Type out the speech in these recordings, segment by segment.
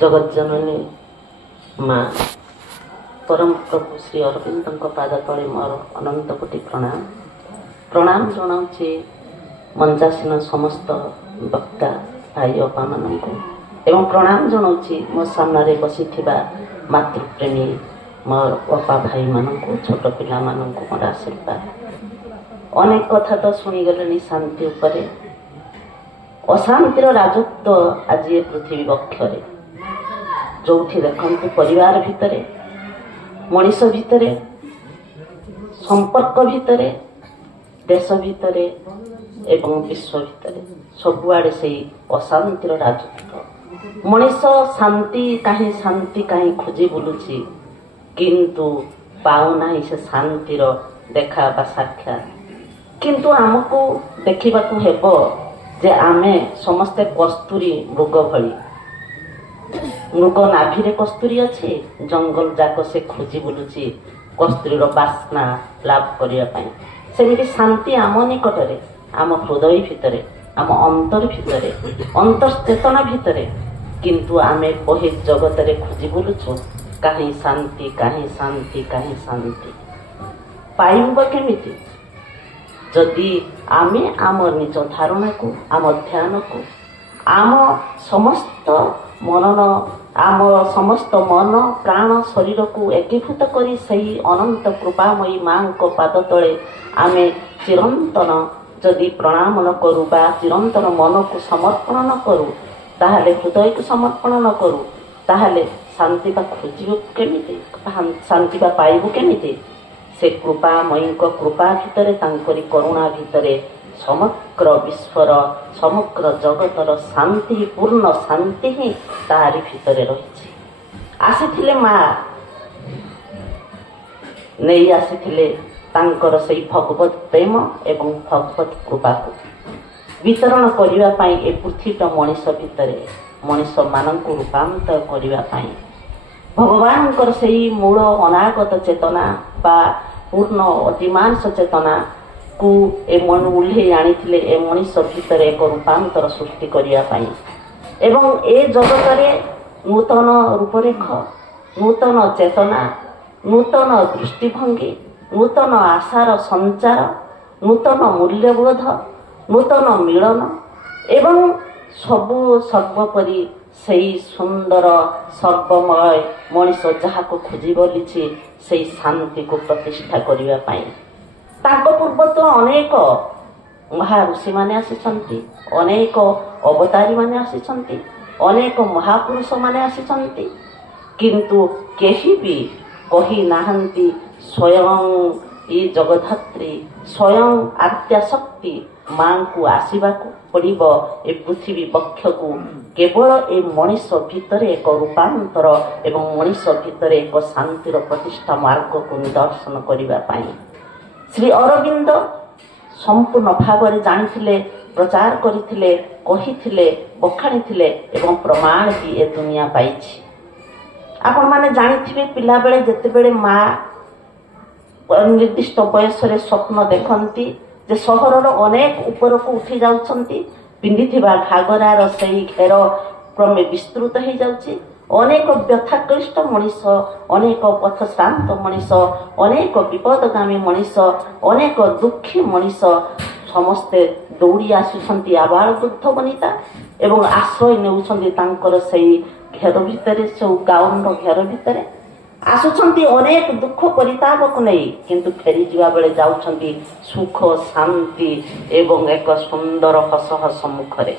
ଜଗଜ୍ଜନନୀ ମା ପରମ ପ୍ରଭୁ ଶ୍ରୀ ଅରବିନ୍ଦଙ୍କ ପାଦ ତଳେ ମୋର ଅନନ୍ତ କୋଟି ପ୍ରଣାମ। ପ୍ରଣାମ ଜଣାଉଛି ମଞ୍ଚାସୀନ ସମସ୍ତ ବକ୍ତା ଭାଇ ଅପାମାନଙ୍କୁ ଏବଂ ପ୍ରଣାମ ଜଣାଉଛି ମୋ ସାମ୍ନାରେ ବସିଥିବା ମାତୃପ୍ରେମୀ ମୋର ଅପା ଭାଇମାନଙ୍କୁ, ଛୋଟ ପିଲାମାନଙ୍କୁ ମୋର ଆଶୀର୍ବାଦ। ଅନେକ କଥା ତ ଶୁଣିଗଲେଣି ଶାନ୍ତି ଉପରେ। ଅଶାନ୍ତିର ରାଜତ୍ୱ ଆଜି ଏ ପୃଥିବୀ ବକ୍ଷରେ। ଯୋଉଠି ଦେଖନ୍ତୁ ପରିବାର ଭିତରେ, ମଣିଷ ଭିତରେ, ସମ୍ପର୍କ ଭିତରେ, ଦେଶ ଭିତରେ ଏବଂ ବିଶ୍ୱ ଭିତରେ ସବୁଆଡ଼େ ସେଇ ଅଶାନ୍ତିର ରାଜତ୍ୱ। ମଣିଷ ଶାନ୍ତି କାହିଁ ଖୋଜି ବୁଲୁଛି, କିନ୍ତୁ ପାଉନାହିଁ ସେ ଶାନ୍ତିର ଦେଖା ବା ସାକ୍ଷାତ। କିନ୍ତୁ ଆମକୁ ଦେଖିବାକୁ ହେବ ଯେ ଆମେ ସମସ୍ତେ କସ୍ତୁରୀ ମୃଗ ଭଳି। ମୃଗ ନାଭିରେ କସ୍ତୁରୀ ଅଛି, ଜଙ୍ଗଲ ଯାକ ସେ ଖୋଜି ବୁଲୁଛି କସ୍ତୁରୀର ବାସ୍ନା ଲାଭ କରିବା ପାଇଁ। ସେମିତି ଶାନ୍ତି ଆମ ନିକଟରେ, ଆମ ହୃଦୟ ଭିତରେ, ଆମ ଅନ୍ତର ଭିତରେ, ଅନ୍ତର୍ଚେତନା ଭିତରେ। କିନ୍ତୁ ଆମେ ବହି ଜଗତରେ ଖୋଜି ବୁଲୁଛୁ କାହିଁ ଶାନ୍ତି, କାହିଁ ଶାନ୍ତି, କାହିଁ ଶାନ୍ତି। ପାଇବ କେମିତି? ଯଦି ଆମେ ଆମ ନିଜ ଧାରଣାକୁ, ଆମ ଧ୍ୟାନକୁ, ଆମ ସମସ୍ତ ମନ ପ୍ରାଣ ଶରୀରକୁ ଏକୀଭୂତ କରି ସେହି ଅନନ୍ତ କୃପାମୟୀ ମାଙ୍କ ପାଦ ତଳେ ଆମେ ଚିରନ୍ତନ ଯଦି ପ୍ରଣାମ ନ କରୁ ବା ଚିରନ୍ତନ ମନକୁ ସମର୍ପଣ ନ କରୁ, ତାହେଲେ ହୃଦୟକୁ ସମର୍ପଣ ନ କରୁ, ତାହେଲେ ଶାନ୍ତି ବା ଖୋଜିବୁ କେମିତି? ଶାନ୍ତି ବା ପାଇବୁ କେମିତି? ସେ କୃପାମୟୀଙ୍କ କୃପା ଭିତରେ, ତାଙ୍କରି କରୁଣା ଭିତରେ ସମଗ୍ର ବିଶ୍ୱର, ସମଗ୍ର ଜଗତର ଶାନ୍ତି, ପୂର୍ଣ୍ଣ ଶାନ୍ତି ହିଁ ତାହାରି ଭିତରେ ରହିଛି। ଆସିଥିଲେ ମା, ନେଇ ଆସିଥିଲେ ତାଙ୍କର ସେଇ ଭଗବତ ପ୍ରେମ ଏବଂ ଭଗବତ କୃପାକୁ ବିତରଣ କରିବା ପାଇଁ ଏ ପୃଥିବୀର ମଣିଷ ଭିତରେ, ମଣିଷମାନଙ୍କୁ ରୂପାନ୍ତର କରିବା ପାଇଁ। ଭଗବାନଙ୍କର ସେହି ମୂଳ ଅନାଗତ ଚେତନା ବା ପୂର୍ଣ୍ଣ ଅତିମାନସ ଚେତନାକୁ ଓହ୍ଲେଇ ଆଣିଥିଲେ ଏ ମଣିଷ ଭିତରେ ଏକ ରୂପାନ୍ତର ସୃଷ୍ଟି କରିବା ପାଇଁ ଏବଂ ଏ ଜଗତରେ ନୂତନ ରୂପରେଖ, ନୂତନ ଚେତନା, ନୂତନ ଦୃଷ୍ଟିଭଙ୍ଗୀ, ନୂତନ ଆଶାର ସଞ୍ଚାର, ନୂତନ ମୂଲ୍ୟବୋଧ, ନୂତନ ମିଳନ ଏବଂ ସର୍ବୋପରି ସେହି ସୁନ୍ଦର ସର୍ବମୟ ମଣିଷ ଯାହାକୁ ଖୋଜି ବୋଲିଛି ସେହି ଶାନ୍ତିକୁ ପ୍ରତିଷ୍ଠା କରିବା ପାଇଁ। ତାଙ୍କ ପୂର୍ବ ତ ଅନେକ ମହାଋଷିମାନେ ଆସିଛନ୍ତି, ଅନେକ ଅବତାରୀମାନେ ଆସିଛନ୍ତି, ଅନେକ ମହାପୁରୁଷମାନେ ଆସିଛନ୍ତି, କିନ୍ତୁ କେହି ବି କହି ନାହାନ୍ତି ସ୍ୱୟଂ ଏ ଜଗଦ୍ଧାତ୍ରୀ, ସ୍ୱୟଂ ଆଦ୍ୟାଶକ୍ତି ମାଙ୍କୁ ଆସିବାକୁ ପଡ଼ିବ ଏ ପୃଥିବୀ ବକ୍ଷକୁ କେବଳ ଏ ମଣିଷ ଭିତରେ ଏକ ରୂପାନ୍ତର ଏବଂ ମଣିଷ ଭିତରେ ଏକ ଶାନ୍ତିର ପ୍ରତିଷ୍ଠା ମାର୍ଗକୁ ନିଦର୍ଶନ କରିବା ପାଇଁ। ଶ୍ରୀ ଅରବିନ୍ଦ ସମ୍ପୂର୍ଣ୍ଣ ଭାବରେ ଜାଣିଥିଲେ, ପ୍ରଚାର କରିଥିଲେ, କହିଥିଲେ, ବଖାଣିଥିଲେ ଏବଂ ପ୍ରମାଣ ବି ଏ ଦୁନିଆ ପାଇଛି। ଆପଣମାନେ ଜାଣିଥିବେ, ପିଲାବେଳେ ଯେତେବେଳେ ମା ନିର୍ଦ୍ଦିଷ୍ଟ ବୟସରେ ସ୍ୱପ୍ନ ଦେଖନ୍ତି ଯେ ସହରର ଅନେକ ଉପରକୁ ଉଠି ଯାଉଛନ୍ତି, ପିନ୍ଧିଥିବା ଘାଗରାର ସେହି ଘେର କ୍ରମେ ବିସ୍ତୃତ ହେଇଯାଉଛି, ଅନେକ ବ୍ୟଥାକ୍ଳିଷ୍ଟ ମଣିଷ, ଅନେକ ପଥଶ୍ରାନ୍ତ ମଣିଷ, ଅନେକ ବିପଦଗାମୀ ମଣିଷ, ଅନେକ ଦୁଃଖୀ ମଣିଷ ସମସ୍ତେ ଦୌଡ଼ି ଆସୁଛନ୍ତି ଆବାଳ ବୃଦ୍ଧ ବନିତା ଏବଂ ଆଶ୍ରୟ ନେଉଛନ୍ତି ତାଙ୍କର ସେଇ ଘେର ଭିତରେ, ସବୁ ଗାଉନର ଘେର ଭିତରେ ଆସୁଛନ୍ତି ଅନେକ ଦୁଃଖ ପରିତାପକୁ ନେଇ, କିନ୍ତୁ ଫେରିଯିବା ବେଳେ ଯାଉଛନ୍ତି ସୁଖ, ଶାନ୍ତି ଏବଂ ଏକ ସୁନ୍ଦର ହସ ହସ ମୁଖରେ।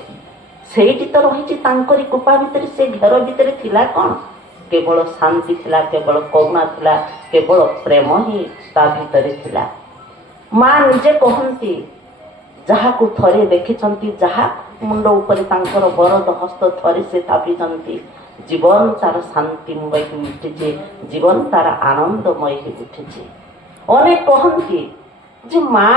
ସେଇଠି ତ ରହିଛି ତାଙ୍କରି କୃପା ଭିତରେ। ସେ ଘେର ଭିତରେ ଥିଲା କ'ଣ? କେବଳ ଶାନ୍ତି ଥିଲା, କେବଳ କରୁଣା ଥିଲା, କେବଳ ପ୍ରେମ ହିଁ ତା ଭିତରେ ଥିଲା। ମା ନିଜେ କହନ୍ତି, ଯାହାକୁ ଥରେ ଦେଖିଛନ୍ତି, ଯାହା ମୁଣ୍ଡ ଉପରେ ତାଙ୍କର ବରଦ ହସ୍ତ ଥରେ ସେ ଥାପିଛନ୍ତି, ଜୀବନ ତାର ଶାନ୍ତିମୟ ହୋଇ ଉଠିଛି, ଜୀବନ ତାର ଆନନ୍ଦମୟ ହୋଇ ଉଠିଛି। ଅନେକ କହନ୍ତି ଯେ ମା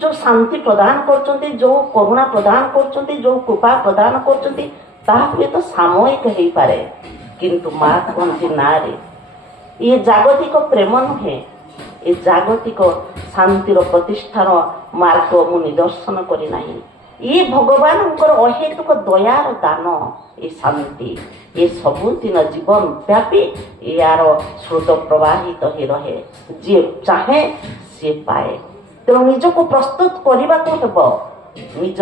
ଯେଉଁ ଶାନ୍ତି ପ୍ରଦାନ କରୁଛନ୍ତି, ଯେଉଁ କରୁଣା ପ୍ରଦାନ କରୁଛନ୍ତି, ଯେଉଁ କୃପା ପ୍ରଦାନ କରୁଛନ୍ତି, ତାହା ହୁଏତ ସାମୟିକ ହେଇପାରେ, କିନ୍ତୁ ମା କହନ୍ତି ନାରେ, ଇଏ ଜାଗତିକ ପ୍ରେମ ନୁହେଁ, ଏ ଜାଗତିକ ଶାନ୍ତିର ପ୍ରତିଷ୍ଠାର ମାର୍ଗ ମୁଁ ନିଦର୍ଶନ କରିନାହିଁ। ये भगवानଙ୍କର ଅହେତୁକ ଦୟାର ଦାନ ଏ ଶାନ୍ତି ଏ ସବୁଦିନ ଜୀବନ ବ୍ୟାପୀ ଏହାର ସ୍ରୋତ ପ୍ରବାହିତ ହୋଇ ରହେ। ଯିଏ ଚାହେଁ ସିଏ ପାଏ। ତେଣୁ ନିଜକୁ ପ୍ରସ୍ତୁତ କରିବାକୁ ହେବ। ନିଜ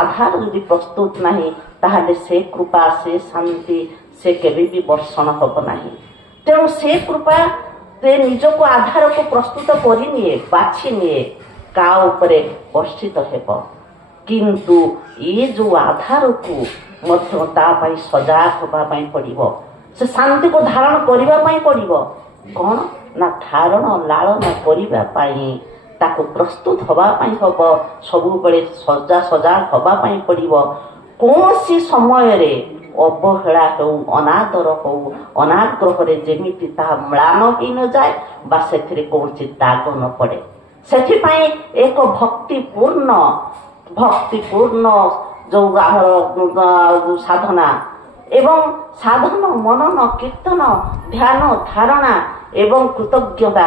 ଆଧାର ଯଦି ପ୍ରସ୍ତୁତ ନାହିଁ ତାହେଲେ ସେ କୃପା ସେ ଶାନ୍ତି ସେ କେବେ ବି ବର୍ଷଣ ହେବ ନାହିଁ। ତେଣୁ ସେ କୃପା ସେ ନିଜକୁ ଆଧାରକୁ ପ୍ରସ୍ତୁତ କରିନିଏ ବାଛି ନିଏ କା ଉପରେ ବର୍ଷିତ ହେବ। କିନ୍ତୁ ଏ ଯେଉଁ ଆଧାରକୁ ମଧ୍ୟ ତା ପାଇଁ ସଜାଗ ହେବା ପାଇଁ ପଡ଼ିବ। ସେ ଶାନ୍ତିକୁ ଧାରଣ କରିବା ପାଇଁ ପଡ଼ିବ। କ'ଣ ନା ଧାରଣ ଲାଳନ କରିବା ପାଇଁ ତାକୁ ପ୍ରସ୍ତୁତ ହେବା ପାଇଁ ହେବ। ସବୁବେଳେ ସଜାଗ ହେବା ପାଇଁ ପଡ଼ିବ। କୌଣସି ସମୟରେ ଅବହେଳା ହେଉ ଅନାଦର ହେଉ ଅନାଗ୍ରହରେ ଯେମିତି ତାହା ମ୍ଳାନ ହୋଇନଯାଏ ବା ସେଥିରେ କୌଣସି ଦାଗ ନ ପଡ଼େ। ସେଥିପାଇଁ ଏକ ଭକ୍ତିପୂର୍ଣ୍ଣ ଯେଉଁ ଆମର ସାଧନା ଏବଂ ସାଧନ ମନନ କୀର୍ତ୍ତନ ଧ୍ୟାନ ଧାରଣା ଏବଂ କୃତଜ୍ଞତା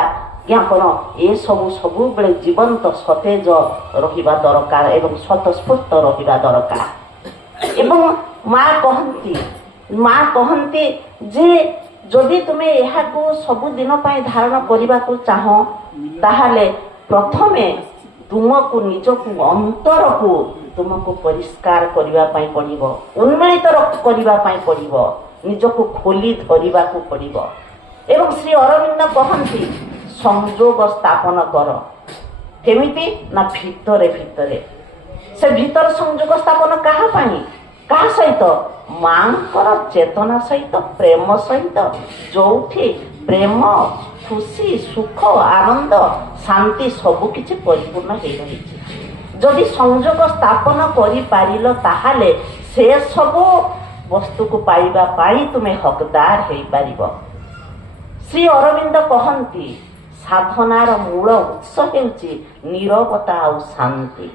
ଜ୍ଞାପନ ଏସବୁ ସବୁବେଳେ ଜୀବନ୍ତ ସତେଜ ରହିବା ଦରକାର ଏବଂ ସ୍ୱତଃସ୍ଫୂର୍ତ୍ତ ରହିବା ଦରକାର। ଏବଂ ମା କହନ୍ତି ଯେ ଯଦି ତୁମେ ଏହାକୁ ସବୁଦିନ ପାଇଁ ଧାରଣ କରିବାକୁ ଚାହଁ ତାହେଲେ ପ୍ରଥମେ ତୁମକୁ ନିଜକୁ ଅନ୍ତରକୁ ତୁମକୁ ପରିଷ୍କାର କରିବା ପାଇଁ ପଡ଼ିବ। ଉନ୍ମିଳିତ କରିବା ପାଇଁ ପଡ଼ିବ। ନିଜକୁ ଖୋଲି ଧରିବାକୁ ପଡ଼ିବ। ଏବଂ ଶ୍ରୀ ଅରବିନ୍ଦ କହନ୍ତି ସଂଯୋଗ ସ୍ଥାପନ କର। କେମିତି ନା ଭିତରେ ଭିତରେ। ସେ ଭିତର ସଂଯୋଗ ସ୍ଥାପନ କାହା ପାଇଁ କାହା ସହିତ ମାଙ୍କର ଚେତନା ସହିତ ପ୍ରେମ ସହିତ ଯୋଉଠି ପ୍ରେମ ଖୁସି ସୁଖ ଆନନ୍ଦ ଶାନ୍ତି ସବୁକିଛି ପରିପୂର୍ଣ୍ଣ ହେଇ ରହିଛି। ଯଦି ସଂଯୋଗ ସ୍ଥାପନ କରିପାରିଲ ତାହେଲେ ସେ ସବୁ ବସ୍ତୁକୁ ପାଇବା ପାଇଁ ତୁମେ ହକଦାର ହେଇପାରିବ। ଶ୍ରୀ ଅରବିନ୍ଦ କହନ୍ତି ସାଧନାର ମୂଳ ଉତ୍ସ ହେଉଛି ନୀରବତା ଆଉ ଶାନ୍ତି।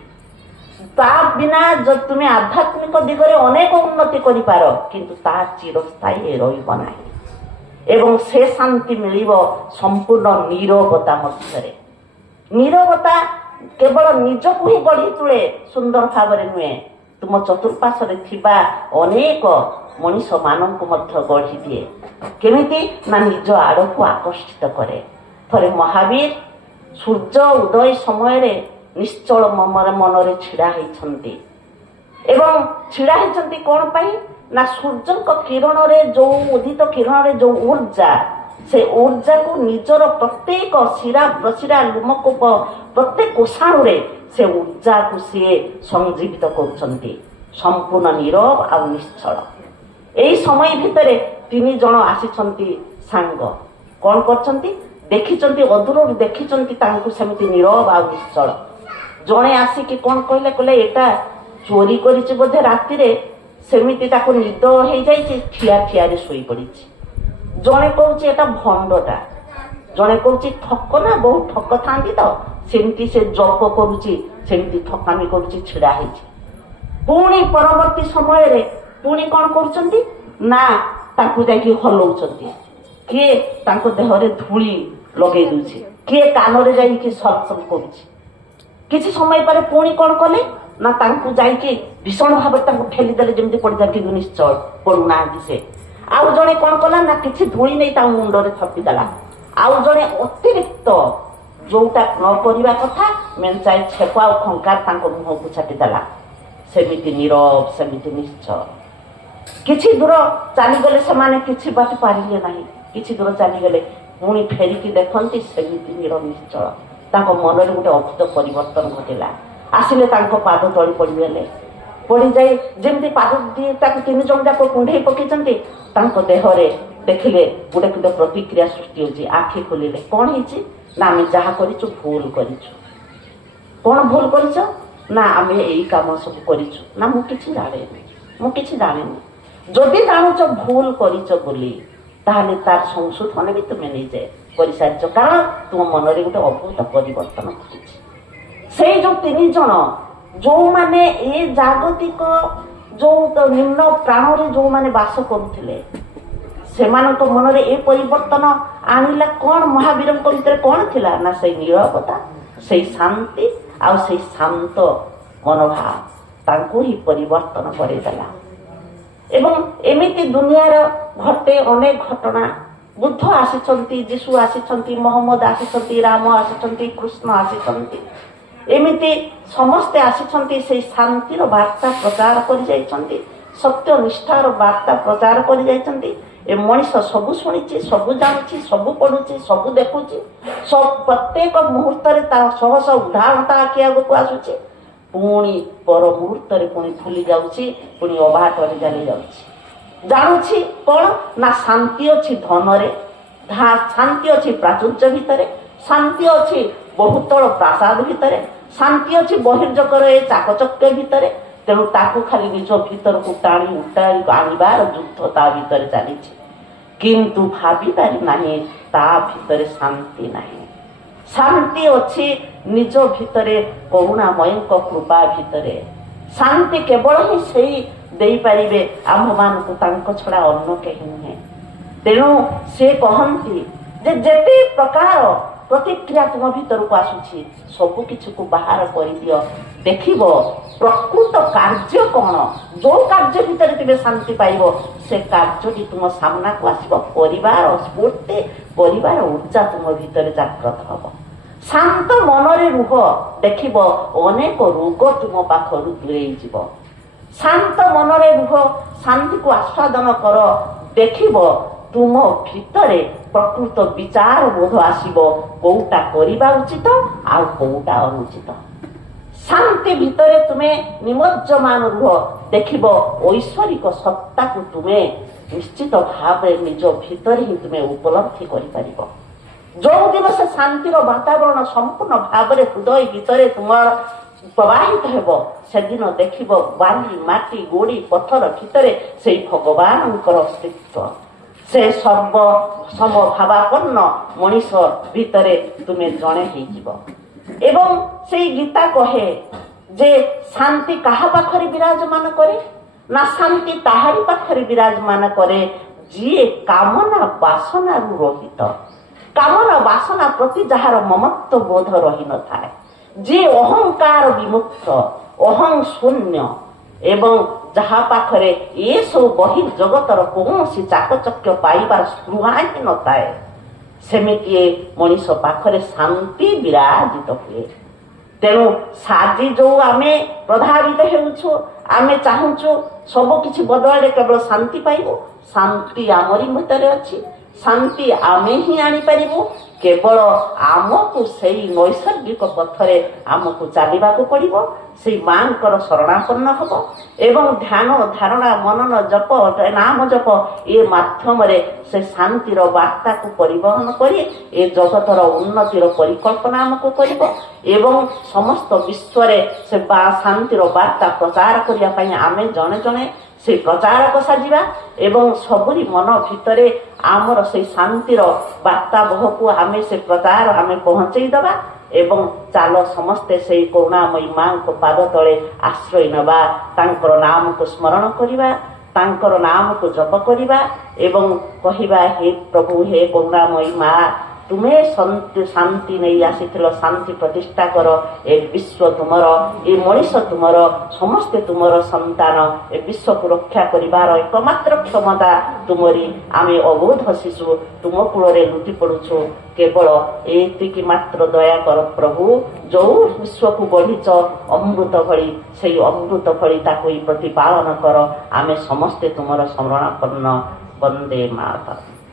ତା ବିନା ଯଦି ତୁମେ ଆଧ୍ୟାତ୍ମିକ ଦିଗରେ ଅନେକ ଉନ୍ନତି କରିପାର କିନ୍ତୁ ତାହା ଚିରସ୍ଥାୟୀ ରହିବ ନାହିଁ। ଏବଂ ସେ ଶାନ୍ତି ମିଳିବ ସମ୍ପୂର୍ଣ୍ଣ ନୀରବତା ମଧ୍ୟରେ। ନୀରବତା କେବଳ ନିଜକୁ ହିଁ ଗଢ଼ି ତୁଳେ ସୁନ୍ଦର ଭାବରେ ନୁହେଁ, ତୁମ ଚତୁଃପାର୍ଶ୍ୱରେ ଥିବା ଅନେକ ମଣିଷମାନଙ୍କୁ ମଧ୍ୟ ଗଢ଼ି ଦିଏ। କେମିତି ନା ନିଜ ଆଡ଼କୁ ଆକର୍ଷିତ କରେ। ଥରେ ମହାବୀର ସୂର୍ଯ୍ୟ ଉଦୟ ସମୟରେ ନିଶ୍ଚଳ ମନରେ ଛିଡ଼ା ହେଇଛନ୍ତି। ଏବଂ ଛିଡ଼ା ହେଇଛନ୍ତି କ'ଣ ପାଇଁ ନା ସୂର୍ଯ୍ୟଙ୍କ କିରଣରେ ଯେଉଁ ଉଦିତ କିରଣରେ ଯେଉଁ ଊର୍ଜା ସେ ଊର୍ଜାକୁ ନିଜର ପ୍ରତ୍ୟେକ ଶିରା ପ୍ରଶିରା ଲୋମକୂପ ପ୍ରତ୍ୟେକ କୋଷାଣୁରେ ସେ ଊର୍ଜାକୁ ସିଏ ସଂଜୀବିତ କରୁଛନ୍ତି। ସମ୍ପୂର୍ଣ୍ଣ ନୀରବ ଆଉ ନିଶ୍ଚଳ। ଏହି ସମୟ ଭିତରେ 3 ଜଣ ଆସିଛନ୍ତି ସାଙ୍ଗ। କ'ଣ କରିଛନ୍ତି ଦେଖିଛନ୍ତି ଅଦୂରରୁ ଦେଖିଛନ୍ତି ତାଙ୍କୁ ସେମିତି ନୀରବ ଆଉ ନିଶ୍ଚଳ। ଜଣେ ଆସିକି କ'ଣ କହିଲେ ଏଟା ଚୋରି କରିଛି ବୋଧେ ରାତିରେ ସେମିତି ତାକୁ ନିଦ ହେଇଯାଇଛି ଠିଆରେ ଶୋଇପଡ଼ିଛି। ଜଣେ କହୁଛି ଏଟା ଭଣ୍ଡଟା। ଜଣେ କହୁଛି ଠକ ନା ବହୁ ଠକ ଥାନ୍ତି ତ ସେମିତି ସେ ଜପ କରୁଛି ସେମିତି ଠକାମି କରୁଛି ଛିଡ଼ା ହେଇଛି। ପୁଣି ପରବର୍ତ୍ତୀ ସମୟରେ ପୁଣି କ'ଣ କରୁଛନ୍ତି ନା ତାଙ୍କୁ ଯାଇକି ହଲଉଛନ୍ତି। କିଏ ତାଙ୍କ ଦେହରେ ଧୂଳି ଲଗେଇ ଦେଉଛି, କିଏ କାନରେ ଯାଇକି ସତ୍ସଙ୍ଗ କରୁଛି। କିଛି ସମୟ ପରେ ପୁଣି କ'ଣ କଲେ ନା ତାଙ୍କୁ ଯାଇକି ଭୀଷଣ ଭାବରେ ତାଙ୍କୁ ଠେଲିଦେଲେ ଯେମିତି ପଡ଼ିଯାନ୍ତି ନିଶ୍ଚଳ ପଡ଼ୁନାହାନ୍ତି ସେ। ଆଉ ଜଣେ କ'ଣ କଲା ନା କିଛି ଧୂଳି ନେଇ ତାଙ୍କ ମୁଣ୍ଡରେ ଥପିଦେଲା। ଆଉ ଜଣେ ଅତିରିକ୍ତ ଯୋଉଟା ନ କରିବା କଥା ମେଞ୍ଚାଏ ଛେପ ଆଉ ଖଙ୍କାର ତାଙ୍କ ମୁହଁକୁ ଛାଟିଦେଲା। ସେମିତି ନୀରବ ସେମିତି ନିଶ୍ଚଳ। କିଛି ଦୂର ଚାଲିଗଲେ ସେମାନେ କିଛି ବାଟ ପାରିଲେ ନାହିଁ। କିଛି ଦୂର ଚାଲିଗଲେ ପୁଣି ଫେରିକି ଦେଖନ୍ତି ସେମିତି ନୀରବ ନିଶ୍ଚଳ। ତାଙ୍କ ମନରେ ଗୋଟେ ଅଦ୍ଭୁତ ପରିବର୍ତ୍ତନ ଘଟିଲା। ଆସିଲେ ତାଙ୍କ ପାଦ ତଳେ ପଡ଼ିଗଲେ। ପଡ଼ିଯାଇ ଯେମିତି ପାଦ দিয়ে ତାକୁ 3 ଜଣ ଯାକ କୁଣ୍ଢେଇ ପକେଇଛନ୍ତି ତାଙ୍କ ଦେହରେ ଦେଖିଲେ ଗୋଟେ ଗୋଟେ ପ୍ରତିକ୍ରିୟା ସୃଷ୍ଟି ହେଉଛି। ଆଖି ଖୋଲିଲେ। କ'ଣ ହେଇଛି ନା ଆମେ ଯାହା କରିଛୁ ଭୁଲ କରିଛୁ। କ'ଣ ଭୁଲ କରିଛ ନା ଆମେ ଏଇ କାମ ସବୁ କରିଛୁ। ନା ମୁଁ କିଛି ଜାଣିନି। ଯଦି ଜାଣୁଛ ଭୁଲ କରିଛ ବୋଲି ତାହେଲେ ତାର ସଂଶୋଧନ ବି ତୁମେ ନିଜେ କରିସାରିଛ। କାରଣ ତୁମ ମନରେ ଗୋଟେ ଅଦ୍ଭୁତ ପରିବର୍ତ୍ତନ ଘଟିଛି। ସେଇ ଯେଉଁ 3 ଜଣ ଯେଉଁମାନେ ଏ ଜାଗତିକ ଯେଉଁ ନିମ୍ନ ପ୍ରାଣରେ ଯେଉଁମାନେ ବାସ କରୁଥିଲେ ସେମାନଙ୍କ ମନରେ ଏ ପରିବର୍ତ୍ତନ ଆଣିଲା କ'ଣ? ମହାବୀରଙ୍କ ଭିତରେ କ'ଣ ଥିଲା ନା ସେଇ ନୀରବତା, ସେଇ ଶାନ୍ତି ଆଉ ସେଇ ଶାନ୍ତ ମନୋଭାବ। ତାଙ୍କୁ ହିଁ ପରିବର୍ତ୍ତନ କରିଦେଲା। ଏବଂ ଏମିତି ଦୁନିଆର ଘଟେ ଅନେକ ଘଟଣା। ବୁଦ୍ଧ ଆସିଛନ୍ତି, ଯୀଶୁ ଆସିଛନ୍ତି, ମହମ୍ମଦ ଆସିଛନ୍ତି, ରାମ ଆସିଛନ୍ତି, କୃଷ୍ଣ ଆସିଛନ୍ତି। ଏମିତି ସମସ୍ତେ ଆସିଛନ୍ତି, ସେଇ ଶାନ୍ତିର ବାର୍ତ୍ତା ପ୍ରଚାର କରିଯାଇଛନ୍ତି, ସତ୍ୟ ନିଷ୍ଠାର ବାର୍ତ୍ତା ପ୍ରଚାର କରିଯାଇଛନ୍ତି। ଏ ମଣିଷ ସବୁ ଶୁଣିଛି, ସବୁ ଜାଣୁଛି, ସବୁ ପଢୁଛି, ସବୁ ଦେଖୁଛି, ପ୍ରତ୍ୟେକ ମୁହୂର୍ତ୍ତରେ ତା ଶହ ଶହ ଉଦାହରଣ ତା ଆଖି ଆଗକୁ ଆସୁଛି। ପୁଣି ପର ମୁହୂର୍ତ୍ତରେ ପୁଣି ଭୁଲି ଯାଉଛି, ପୁଣି ଅବାଟରେ ଚାଲି ଯାଉଛି। ଜାଣୁଛି କଣ ନା ଶାନ୍ତି ଅଛି ଧନରେ, ଶାନ୍ତି ଅଛି ପ୍ରାଚୁର୍ଯ୍ୟ ଭିତରେ, ଶାନ୍ତି ଅଛି ବହୁତଳ ପ୍ରାସାଦ ଭିତରେ, ଶାନ୍ତି ଅଛି ବହିର୍ଜଗର ଏ ଚାକଚକ୍ୟ ଭିତରେ। ତେଣୁ ତାକୁ ଖାଲି ନିଜ ଭିତରକୁ ଟାଣି ଉଟାଣି ଆଣିବାର ଯୁଦ୍ଧ ତା ଭିତରେ ଚାଲିଛି। କିନ୍ତୁ ଭାବିପାରି ନାହିଁ ତା ଭିତରେ ଶାନ୍ତି ନାହିଁ। ଶାନ୍ତି ଅଛି ନିଜ ଭିତରେ, କରୁଣାମୟଙ୍କ କୃପା ଭିତରେ। ଶାନ୍ତି କେବଳ ହିଁ ସେଇ ଦେଇପାରିବେ ଆମ୍ଭମାନଙ୍କୁ, ତାଙ୍କ ଛଡ଼ା ଅନ୍ୟ କେହି ନୁହେଁ। ତେଣୁ ସେ କହନ୍ତି ଯେ ଯେତେ ପ୍ରକାର ପ୍ରତିକ୍ରିୟା ତୁମ ଭିତରକୁ ଆସୁଛି ସବୁ କିଛିକୁ ବାହାର କରିଦିଅ, ଦେଖିବ ପ୍ରକୃତ କାର୍ଯ୍ୟ କ'ଣ। ଯୋଉ କାର୍ଯ୍ୟ ଭିତରେ ତୁମେ ଶାନ୍ତି ପାଇବ ସେ କାର୍ଯ୍ୟଟି ତୁମ ସାମ୍ନାକୁ ଆସିବ। ପରିବାର ସ୍ଫୂର୍ତ୍ତି, ପରିବାର ଉର୍ଜା ତୁମ ଭିତରେ ଜାଗ୍ରତ ହବ। ଶାନ୍ତ ମନରେ ରୁହ, ଦେଖିବ ଅନେକ ରୋଗ ତୁମ ପାଖରୁ ଦୂରେଇ ଯିବ। ଶାନ୍ତ ମନରେ ରୁହ, ଶାନ୍ତିକୁ ଆସ୍ୱାଦନ କର, ଦେଖିବ ତୁମ ଭିତରେ ପ୍ରକୃତ ବିଚାର ବୋଧ ଆସିବ, କୋଉଟା କରିବା ଉଚିତ ଆଉ କୋଉଟା ଅନୁଚିତ। ଶାନ୍ତି ଭିତରେ ତୁମେ ନିମଜ୍ଜମାନ ରୁହ, ଦେଖିବ ଐଶ୍ୱରିକ ସତ୍ତାକୁ ତୁମେ ନିଶ୍ଚିତ ଭାବରେ ନିଜ ଭିତରେ ହିଁ ତୁମେ ଉପଲବ୍ଧି କରିପାରିବ। ଯୋଉଦିନ ସେ ଶାନ୍ତିର ବାତାବରଣ ସମ୍ପୂର୍ଣ୍ଣ ଭାବରେ ହୃଦୟ ଭିତରେ ତୁମର ପ୍ରବାହିତ ହେବ, ସେଦିନ ଦେଖିବ ବାଲି, ମାଟି, ଗୋଡ଼ି, ପଥର ଭିତରେ ସେଇ ଭଗବାନଙ୍କର ଅସ୍ତିତ୍ୱ। ସେ ସର୍ବ ସମଭାବାପନ୍ନ ମଣିଷ ଭିତରେ ତୁମେ ଜଣେ ହେଇଯିବ। ଏବଂ ସେଇ ଗୀତା କହେ ଯେ ଶାନ୍ତି କାହା ପାଖରେ ବିରାଜମାନ କରେ ନା ଶାନ୍ତି ତାହାରି ପାଖରେ ବିରାଜମାନ କରେ ଯିଏ କାମନା ବାସନାରୁ ରହିତ। କାମନା ବାସନା ପ୍ରତି ଯାହାର ମମତ୍ୱ ବୋଧ ରହିନଥାଏ, ଯିଏ ଅହଙ୍କାର ବିମୁକ୍ତ, ଅହଂ ଶୂନ୍ୟ, ଏବଂ ଯାହା ପାଖରେ ଏସବୁ ବହିର୍ଜଗତର କୌଣସି ଚାକଚକ୍ୟ ପାଇବାର ସ୍ପୃହା ହିଁ ନଥାଏ, ସେମିତି ମଣିଷ ପାଖରେ ଶାନ୍ତି ବିରାଜିତ ହୁଏ। ତେଣୁ ଆଜି ଯୋଉ ଆମେ ପ୍ରଭାବିତ ହେଉଛୁ, ଆମେ ଚାହୁଁଛୁ ସବୁ କିଛି ବଦଳରେ କେବଳ ଶାନ୍ତି ପାଇବୁ। ଶାନ୍ତି ଆମରି ଭିତରେ ଅଛି, ଶାନ୍ତି ଆମେ ହିଁ ଆଣିପାରିବୁ। କେବଳ ଆମକୁ ସେଇ ନୈସର୍ଗିକ ପଥରେ ଆମକୁ ଚାଲିବାକୁ ପଡ଼ିବ, ସେଇ ମାଙ୍କର ଶରଣାପନ୍ନ ହବ ଏବଂ ଧ୍ୟାନ, ଧାରଣା, ମନନ, ଜପ, ନାମ ଜପ ଏ ମାଧ୍ୟମରେ ସେ ଶାନ୍ତିର ବାର୍ତ୍ତାକୁ ପରିବହନ କରି ଏ ଜଗତର ଉନ୍ନତିର ପରିକଳ୍ପନା ଆମକୁ କରିବ ଏବଂ ସମସ୍ତ ବିଶ୍ୱରେ ସେ ଶାନ୍ତିର ବାର୍ତ୍ତା ପ୍ରଚାର କରିବା ପାଇଁ ଆମେ ଜଣେ ଜଣେ ସେଇ ପ୍ରଚାରକ ସାଜିବା ଏବଂ ସବୁରି ମନ ଭିତରେ ଆମର ସେଇ ଶାନ୍ତିର ବାର୍ତ୍ତାବହକୁ ଆମେ ସେ ପ୍ରଚାର ଆମେ ପହଞ୍ଚେଇ ଦେବା ଏବଂ ଚାଲ ସମସ୍ତେ ସେଇ କରୁଣାମୟୀ ମାଙ୍କ ପାଦ ତଳେ ଆଶ୍ରୟ ନେବା, ତାଙ୍କର ନାମକୁ ସ୍ମରଣ କରିବା, ତାଙ୍କର ନାମକୁ ଜପ କରିବା ଏବଂ କହିବା, ହେ ପ୍ରଭୁ, ହେ କରୁଣାମୟୀ ମା, ତୁମେ ଶାନ୍ତି ନେଇ ଆସିଥିଲ, ଶାନ୍ତି ପ୍ରତିଷ୍ଠା କର। ଏ ବିଶ୍ୱ ତୁମର, ଏ ମଣିଷ ତୁମର, ସମସ୍ତେ ତୁମର ସନ୍ତାନ। ଏ ବିଶ୍ୱକୁ ରକ୍ଷା କରିବାର ଏକମାତ୍ର କ୍ଷମତା ତୁମରି। ଆମେ ଅବୋଧ ଶିଶୁ ତୁମ କୂଳରେ ଲୁଟି ପଡ଼ୁଛୁ, କେବଳ ଏତିକି ମାତ୍ର ଦୟା କର ପ୍ରଭୁ। ଯୋଉ ବିଶ୍ୱକୁ ଗଢ଼ିଛ ଅମୃତ ଭଳି, ସେଇ ଅମୃତ ଭଳି ତାକୁ ପ୍ରତିପାଳନ କର। ଆମେ ସମସ୍ତେ ତୁମର ଶରଣାପନ୍ନ। ବନ୍ଦେ ମାତରମ୍।